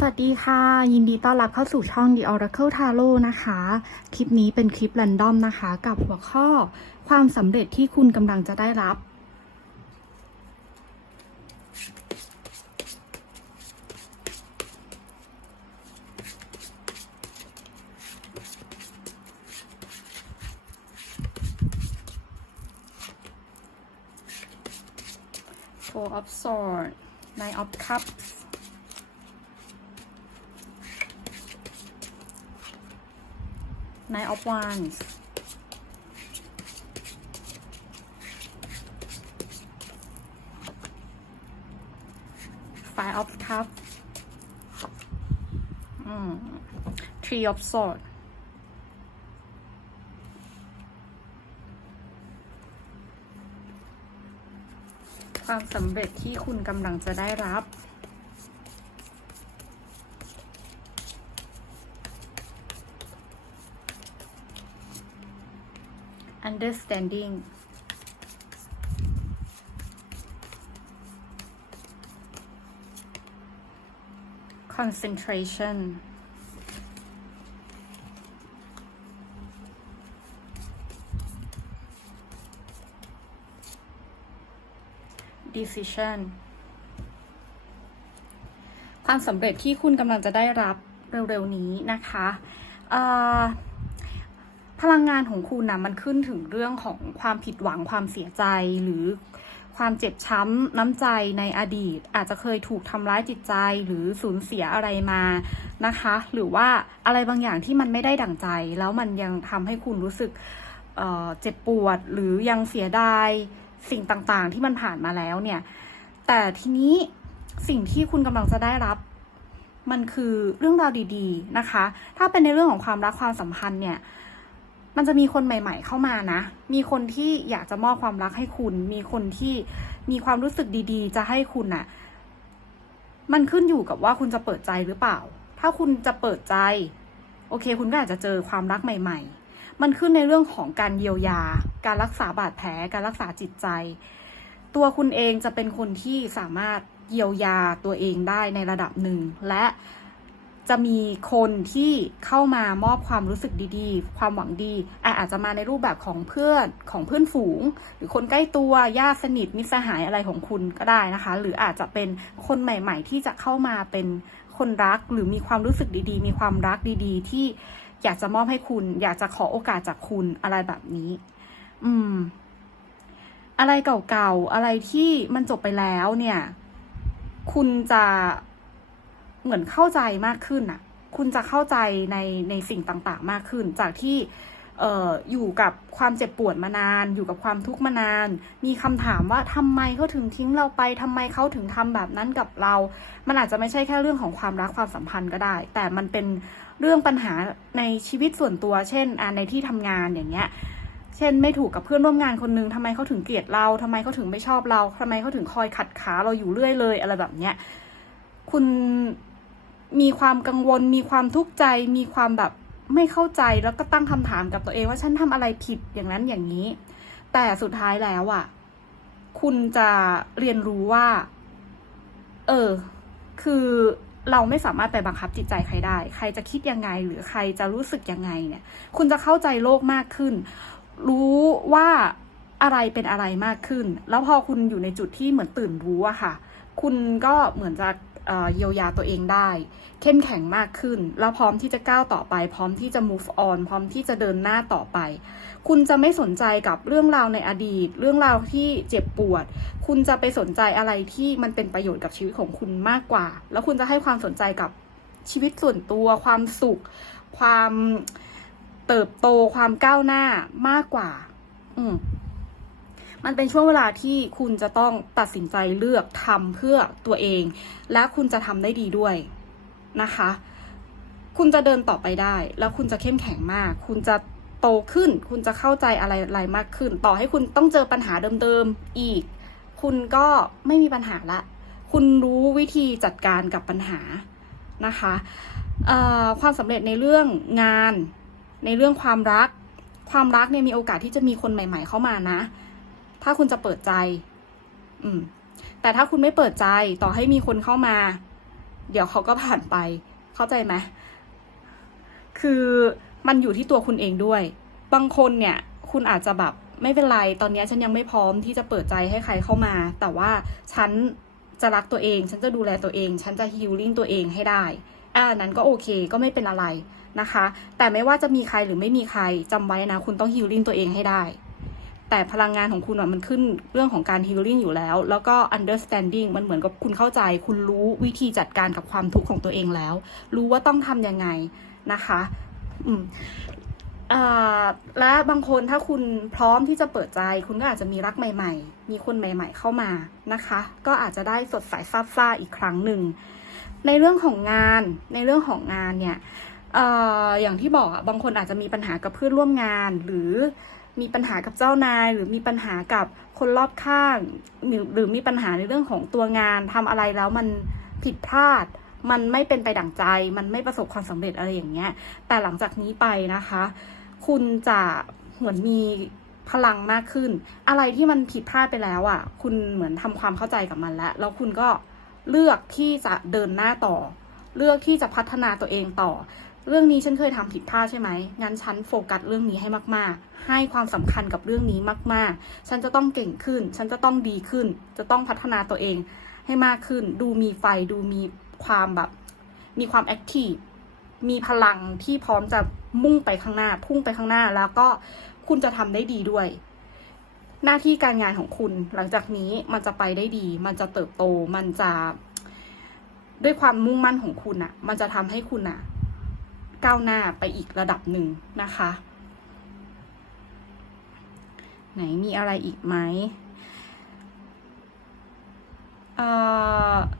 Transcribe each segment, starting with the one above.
สวัสดีค่ะ ยินดีต้อนรับเข้าสู่ช่อง The Oracle Tarot นะคะ คลิปนี้เป็นคลิป r รนดอมนะคะ กับหัวข้อความสำเร็จที่คุณกำลังจะได้รับ Four of Swords Nine of Cups Nine of Wands Five of Cups Three of Swords ความสำเร็จที่คุณกำลังจะได้รับ understanding concentration decision ความสำเร็จที่คุณกำลังจะได้รับเร็วๆนี้นะคะเอ่อ พลังงานของคุณนะมันขึ้นถึงเรื่องของความผิดหวังความเสียใจหรือความเจ็บช้ำน้ำใจในอดีต อาจจะเคยถูกทำร้ายจิตใจหรือสูญเสียอะไรมานะคะ หรือว่าอะไรบางอย่างที่มันไม่ได้ดั่งใจ แล้วมันยังทำให้คุณรู้สึกเเจ็บปวดหรือยังเสียดายสิ่งต่างๆ ที่มันผ่านมาแล้วเนี่ย แต่ทีนี้สิ่งที่คุณกำลังจะได้รับ มันคือเรื่องราวดี ๆนะคะ ถ้าเป็นในเรื่องของความรักความสัมพันธ์เนี่ย มันจะมีคนใหม่ ๆ เข้ามานะ มีคนที่อยากจะมอบความรักให้คุณ มีคนที่มีความรู้สึกดี ๆ จะให้คุณน่ะ มันขึ้นอยู่กับว่าคุณจะเปิดใจหรือเปล่า ถ้าคุณจะเปิดใจ โอเค คุณก็อาจจะเจอความรักใหม่ ๆ มันขึ้นในเรื่องของการเยียวยา การรักษาบาดแผล การรักษาจิตใจ ตัวคุณเองจะเป็นคนที่สามารถเยียวยาตัวเองได้ในระดับหนึ่งและ จะมีคนที่เข้ามามอบความรู้สึกดีๆ ความหวังดี อาจจะมาในรูปแบบของเพื่อนของเพื่อนฝูง หรือคนใกล้ตัวญาติสนิทมิตรสหายอะไรของคุณก็ได้นะคะ หรืออาจจะเป็นคนใหม่ ๆ ที่จะเข้ามาเป็นคนรักหรือมีความรู้สึกดีๆ มีความรักดีๆ ที่อยากจะมอบให้คุณ อยากจะขอโอกาสจากคุณอะไรแบบนี้ อืม อะไรเก่าๆ อะไรที่มันจบไปแล้วเนี่ย คุณจะ เหมือนเข้าใจมากขึ้นอะคุณจะเข้าใจในในสิ่งต่างๆ มากขึ้น จากที่เอ่ออยู่กับความเจ็บปวดมานาน อยู่กับความทุกข์มานาน มีคำถามว่าทำไมเขาถึงทิ้งเราไปทำไมเขาถึงทำแบบนั้นกับเรา มันอาจจะไม่ใช่แค่เรื่องของความรักความสัมพันธ์ก็ได้ แต่มันเป็นเรื่องปัญหาในชีวิตส่วนตัว เช่นในที่ทำงานอย่างเงี้ย เช่น ไม่ถูกกับเพื่อนร่วมงานคนนึงทำไมเขาถึงเกลียดเราทำไมเขาถึงไม่ชอบเราทำไมเขาถึงคอยขัดขาเราอยู่เรื่อยเลยอะไรแบบเนี้ย คุณ มีความกังวล มีความทุกข์ใจ มีความแบบไม่เข้าใจแล้วก็ตั้งคำถามกับตัวเองว่าฉันทำอะไรผิดอย่างนั้นอย่างนี้ แต่สุดท้ายแล้วอะ คุณจะเรียนรู้ว่า เออ คือเราไม่สามารถไปบังคับจิตใจใครได้ ใครจะคิดยังไง หรือใครจะรู้สึกยังไงเนี่ย คุณจะเข้าใจโลกมากขึ้น รู้ว่าอะไรเป็นอะไรมากขึ้น แล้วพอคุณอยู่ในจุดที่เหมือนตื่นรู้อะค่ะ คุณก็เหมือนจะ เยียวยาตัวเองได้ เข้มแข็งมากขึ้น แล้วพร้อมที่จะก้าวต่อไป พร้อมที่จะ move on พร้อมที่จะเดินหน้าต่อไป คุณจะไม่สนใจกับเรื่องราวในอดีต เรื่องราวที่เจ็บปวด คุณจะไปสนใจอะไรที่มันเป็นประโยชน์กับชีวิตของคุณมากกว่า แล้วคุณจะให้ความสนใจกับชีวิตส่วนตัวความสุข ความเติบโตความก้าวหน้ามากกว่า อืม มันเป็นช่วงเวลาที่คุณจะต้องตัดสินใจเลือกทำเพื่อตัวเอง และคุณจะทำได้ดีด้วยนะคะ คุณจะเดินต่อไปได้ แล้วคุณจะเข้มแข็งมาก คุณจะโตขึ้น คุณจะเข้าใจอะไรอะไรมากขึ้น ต่อให้คุณต้องเจอปัญหาเดิมๆอีก คุณก็ไม่มีปัญหาละ คุณรู้วิธีจัดการกับปัญหานะคะความสำเร็จในเรื่องงาน ในเรื่องความรัก ความรักเนี่ยมีโอกาสที่จะมีคนใหม่ ๆ เข้ามานะ ถ้าคุณจะเปิดใจ อืม แต่ถ้าคุณไม่เปิดใจต่อให้มีคนเข้ามา เดี๋ยวเขาก็ผ่านไป เข้าใจไหมคือมันอยู่ที่ตัวคุณเองด้วย บางคนเนี่ย คุณอาจจะแบบไม่เป็นไร ตอนนี้ฉันยังไม่พร้อมที่จะเปิดใจให้ใครเข้ามา แต่ว่าฉันจะรักตัวเอง ฉันจะดูแลตัวเอง ฉันจะฮิลลิ่งตัวเองให้ได้อ่านั้นก็โอเค ก็ไม่เป็นอะไรนะคะ แต่ไม่ว่าจะมีใครหรือไม่มีใครจำไว้นะ คุณต้องฮิลลิ่งตัวเองให้ได้ แต่พลังงานของคุณมันขึ้นเรื่องของการ healing อยู่แล้ว แล้วก็ understanding มันเหมือนกับคุณเข้าใจ คุณรู้วิธีจัดการกับความทุกข์ของตัวเองแล้ว รู้ว่าต้องทำยังไงนะคะอืมอ่าและบางคนถ้าคุณพร้อมที่จะเปิดใจ คุณก็อาจจะมีรักใหม่ ๆ มีคนใหม่ ๆ เข้ามานะคะ ก็อาจจะได้สดใสซาบซ่าอีกครั้งหนึ่ง ในเรื่องของงาน ในเรื่องของงานเนี่ยอ่ออย่างที่บอกอะบางคนอาจจะมีปัญหากับเพื่อนร่วมงานหรือ มีปัญหากับเจ้านาย หรือมีปัญหากับคนรอบข้าง หรือหรือมีปัญหาในเรื่องของตัวงานทำอะไรแล้วมันผิดพลาด มันไม่เป็นไปดั่งใจ มันไม่ประสบความสำเร็จอะไรอย่างเงี้ย แต่หลังจากนี้ไปนะคะ คุณจะเหมือนมีพลังมากขึ้น อะไรที่มันผิดพลาดไปแล้วอะ่ะ คุณเหมือนทำความเข้าใจกับมันแล้ว แล้วคุณก็เลือกที่จะเดินหน้าต่อ เลือกที่จะพัฒนาตัวเองต่อ เรื่องนี้ฉันเคยทำผิดพลาดใช่ไหม งั้นฉันโฟกัสเรื่องนี้ให้มาก ๆ ให้ความสำคัญกับเรื่องนี้มาก ๆ ฉันจะต้องเก่งขึ้น ฉันจะต้องดีขึ้น จะต้องพัฒนาตัวเองให้มากขึ้น ดูมีไฟ ดูมีความแบบ มีความแอคทีฟ มีพลังที่พร้อมจะมุ่งไปข้างหน้า พุ่งไปข้างหน้า แล้วก็คุณจะทำได้ดีด้วย หน้าที่การงานของคุณ หลังจากนี้มันจะไปได้ดี มันจะเติบโต มันจะ ด้วยความมุ่งมั่นของคุณอะมันจะทำให้คุณอะ ก้าวหน้าไปอีกระดับหนึ่งนะคะ ไหนมีอะไรอีกไหม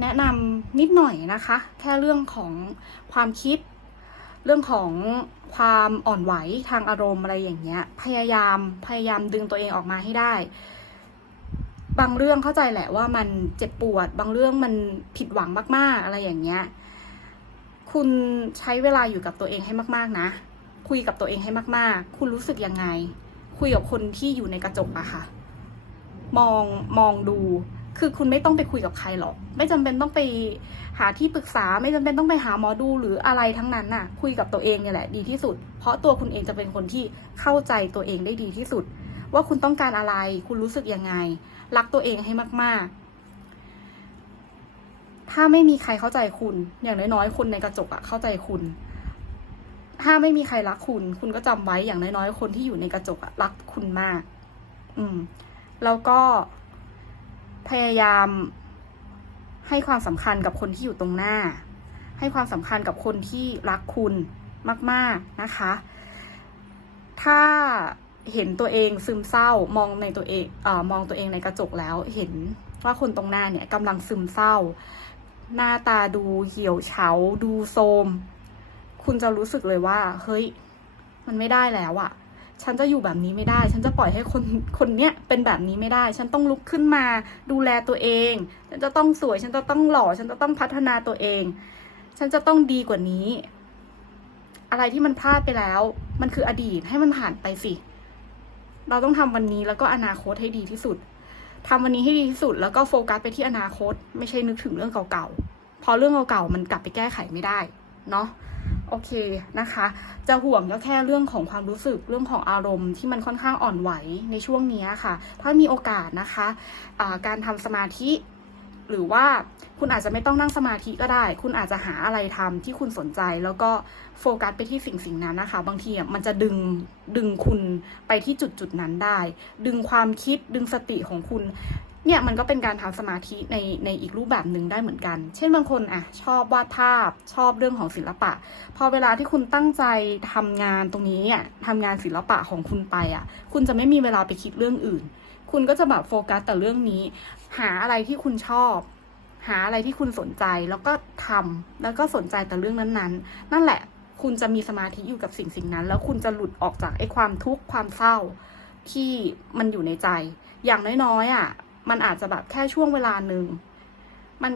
แนะนำนิดหน่อยนะคะ แค่เรื่องของความคิด เรื่องของความอ่อนไหวทางอารมณ์อะไรอย่างเงี้ย พยายามพยายามดึงตัวเองออกมาให้ได้ บางเรื่องเข้าใจแหละว่ามันเจ็บปวด บางเรื่องมันผิดหวังมากๆ อะไรอย่างเงี้ย คุณใช้เวลาอยู่กับตัวเองให้มากๆนะ คุยกับตัวเองให้มากๆ คุณรู้สึกยังไง คุยกับคนที่อยู่ในกระจกอะค่ะ มองมองดู คือคุณไม่ต้องไปคุยกับใครหรอก ไม่จำเป็นต้องไปหาที่ปรึกษา ไม่จำเป็นต้องไปหาหมอดูหรืออะไรทั้งนั้นน่ะ คุยกับตัวเองเนี่ยแหละดีที่สุด เพราะตัวคุณเองจะเป็นคนที่เข้าใจตัวเองได้ดีที่สุด ว่าคุณต้องการอะไร คุณรู้สึกยังไง รักตัวเองให้มากๆ ถ้าไม่มีใครเข้าใจคุณ อย่างน้อยๆคนในกระจกอะเข้าใจคุณ ถ้าไม่มีใครรักคุณ คุณก็จำไว้อย่างน้อยๆคนที่อยู่ในกระจกอะรักคุณมาก อืม แล้วก็พยายามให้ความสำคัญกับคนที่อยู่ตรงหน้า ให้ความสำคัญกับคนที่รักคุณมาก ๆนะคะ ถ้าเห็นตัวเองซึมเศร้ามองในตัวเองเออมองตัวเองในกระจกแล้วเห็นว่าคนตรงหน้าเนี่ยกำลังซึมเศร้า หน้าตาดูเหี่ยวเฉาดูโทรมคุณจะรู้สึกเลยว่า เฮ้ย มันไม่ได้แล้วอะฉันจะอยู่แบบนี้ไม่ได้ ฉันจะปล่อยให้คนคนเนี้ยเป็นแบบนี้ไม่ได้ ฉันต้องลุกขึ้นมา ดูแลตัวเอง ฉันจะต้องสวย ฉันจะต้องหล่อ ฉันจะต้องพัฒนาตัวเอง ฉันจะต้องดีกว่านี้ อะไรที่มันพลาดไปแล้ว มันคืออดีตให้มันผ่านไปสิ เราต้องทำวันนี้แล้วก็อนาคตให้ดีที่สุดทำวันนี้ให้ดีที่สุด แล้วก็โฟกัสไปที่อนาคต ไม่ใช่นึกถึงเรื่องเก่าๆ พราะเรื่องเก่าๆมันกลับไปแก้ไขไม่ได้เนาะโอเคนะคะ จะห่วงก็แค่เรื่องของความรู้สึกเรื่องของอารมณ์ที่มันค่อนข้างอ่อนไหวในช่วงนี้ค่ะ ถ้ามีโอกาสนะคะะการทำสมาธิหรือว่าคุณอาจจะไม่ต้องนั่งสมาธิก็ได้ คุณอาจจะหาอะไรทำที่คุณสนใจ แล้วก็โฟกัสไปที่สิ่งสิ่งนั้นนะคะ บางทีมันจะดึงดึงคุณไปที่จุดจุดนั้นได้ ดึงความคิดดึงสติของคุณ เนี่ยมันก็เป็นการทำสมาธิในในอีกรูปแบบหนึ่งได้เหมือนกัน เช่นบางคนอะชอบวาดภาพชอบเรื่องของศิลปะ พอเวลาที่คุณตั้งใจทำงานตรงนี้อะทำงานศิลปะของคุณไปอะ คุณจะไม่มีเวลาไปคิดเรื่องอื่น คุณก็จะแบบโฟกัสแต่เรื่องนี้ หาอะไรที่คุณชอบ หาอะไรที่คุณสนใจแล้วก็ทำแล้วก็สนใจแต่เรื่องนั้นๆ นั่นแหละ คุณจะมีสมาธิอยู่กับสิ่งสิ่งนั้น แล้วคุณจะหลุดออกจากไอ้ความทุกข์ความเศร้าที่มันอยู่ในใจ อย่างน้อยๆอะ มันอาจจะแบบแค่ช่วงเวลาหนึ่งมัน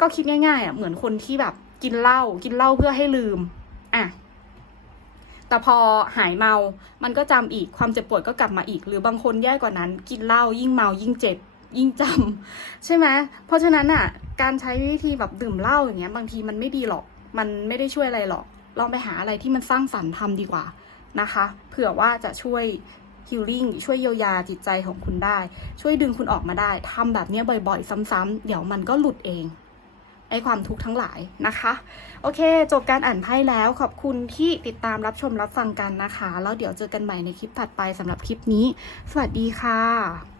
ก็คิดง่ายๆอะเหมือนคนที่แบบกินเหล้ากินเหล้าเพื่อให้ลืมอะแต่พอหายเมา มันก็จำอีกความเจ็บปวดก็กลับมาอีก หรือบางคนแย่กว่านั้น กินเหล้ายิ่งเมายิ่งเจ็บ ยิ่งจำใช่ไหมเพราะฉะนั้นอะ การใช้วิธีแบบดื่มเหล้าอย่างเงี้ย บางทีมันไม่ดีหรอก มันไม่ได้ช่วยอะไรหรอก ลองไปหาอะไรที่มันสร้างสรรค์ทำดีกว่านะคะ เผื่อว่าจะช่วย ฮิลลิ่งช่วยเยียวยาจิตใจของคุณได้ ช่วยดึงคุณออกมาได้ทำแบบนี้บ่อยๆ ซ้ำๆเดี๋ยวมันก็หลุดเองไอความทุกข์ทั้งหลายนะคะ โอเค จบการอ่านไพ่แล้วขอบคุณที่ติดตามรับชมรับฟังกันนะคะ แล้วเดี๋ยวเจอกันใหม่ในคลิปถัดไปสำหรับคลิปนี้ สวัสดีค่ะ